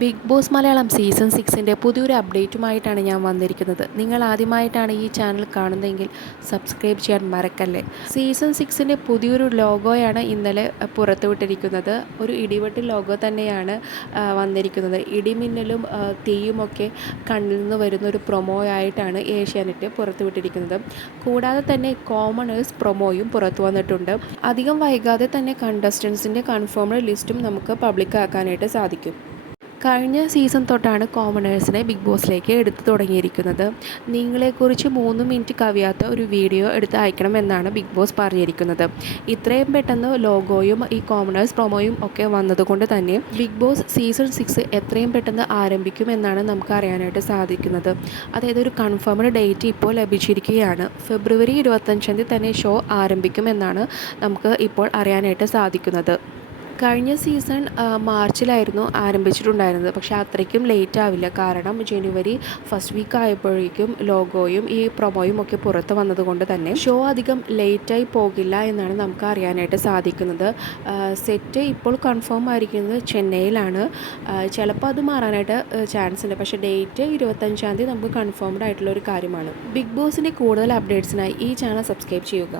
Big boss Malayalam season 6ൻ്റെ പുതിയൊരു അപ്ഡേറ്റുമായിട്ടാണ് ഞാൻ വന്നിരിക്കുന്നത്. നിങ്ങൾ ആദ്യമായിട്ടാണ് ഈ ചാനൽ കാണുന്നതെങ്കിൽ സബ്സ്ക്രൈബ് ചെയ്യാൻ മറക്കല്ലേ. സീസൺ 6ൻ്റെ പുതിയൊരു ലോഗോയാണ് ഇന്നലെ പുറത്തുവിട്ടിരിക്കുന്നത്. ഒരു ഇടിവെട്ട് ലോഗോ തന്നെയാണ് വന്നിരിക്കുന്നത്. ഇടിമിന്നലും തീയുമൊക്കെ കണ്ണിൽ നിന്ന് വരുന്ന ഒരു പ്രൊമോ ആയിട്ടാണ് ഏഷ്യാനെറ്റ് പുറത്തുവിട്ടിരിക്കുന്നത്. കൂടാതെ തന്നെ കോമണേഴ്സ് പ്രൊമോയും പുറത്തു വന്നിട്ടുണ്ട്. അധികം വൈകാതെ തന്നെ കണ്ടസ്റ്റൻസിൻ്റെ കൺഫേംഡ് ലിസ്റ്റും നമുക്ക് പബ്ലിക് ആക്കാനായിട്ട് സാധിക്കും. കഴിഞ്ഞ സീസൺ തൊട്ടാണ് കോമണേഴ്സിനെ ബിഗ് ബോസിലേക്ക് എടുത്തു തുടങ്ങിയിരിക്കുന്നത്. നിങ്ങളെക്കുറിച്ച് 3 മിനിറ്റ് കവിയാത്ത ഒരു വീഡിയോ എടുത്ത് അയക്കണമെന്നാണ് ബിഗ് ബോസ് പറഞ്ഞിരിക്കുന്നത്. ഇത്രയും പെട്ടെന്ന് ലോഗോയും ഈ കോമണേഴ്സ് പ്രൊമോയും ഒക്കെ വന്നതുകൊണ്ട് തന്നെ ബിഗ് ബോസ് സീസൺ 6 എത്രയും പെട്ടെന്ന് ആരംഭിക്കുമെന്നാണ് നമുക്ക് അറിയാനായിട്ട് സാധിക്കുന്നത്. അതായത് ഒരു കൺഫേംഡ് ഡേറ്റ് ഇപ്പോൾ ലഭിച്ചിരിക്കുകയാണ്. ഫെബ്രുവരി 25 തന്നെ ഷോ ആരംഭിക്കുമെന്നാണ് നമുക്ക് ഇപ്പോൾ അറിയാനായിട്ട് സാധിക്കുന്നത്. കഴിഞ്ഞ സീസൺ മാർച്ചിലായിരുന്നു ആരംഭിച്ചിട്ടുണ്ടായിരുന്നത്. പക്ഷേ അത്രയ്ക്കും ലേറ്റ് ആവില്ല. കാരണം ജനുവരി ഫസ്റ്റ് വീക്ക് ആയപ്പോഴേക്കും ലോഗോയും ഈ പ്രൊമോയും ഒക്കെ പുറത്ത് വന്നതുകൊണ്ട് തന്നെ ഷോ അധികം ലേറ്റായി പോകില്ല എന്നാണ് നമുക്ക് അറിയാനായിട്ട് സാധിക്കുന്നത്. സെറ്റ് ഇപ്പോൾ കൺഫേം ആയിരിക്കുന്നത് ചെന്നൈയിലാണ്. ചിലപ്പോൾ അത് മാറാനായിട്ട് ചാൻസ് ഉണ്ട്. പക്ഷേ ഡേറ്റ് 25 നമുക്ക് കൺഫേംഡ് ആയിട്ടുള്ള ഒരു കാര്യമാണ്. ബിഗ് ബോസിൻ്റെ കൂടുതൽ അപ്ഡേറ്റ്സിനായി ഈ ചാനൽ സബ്സ്ക്രൈബ് ചെയ്യുക.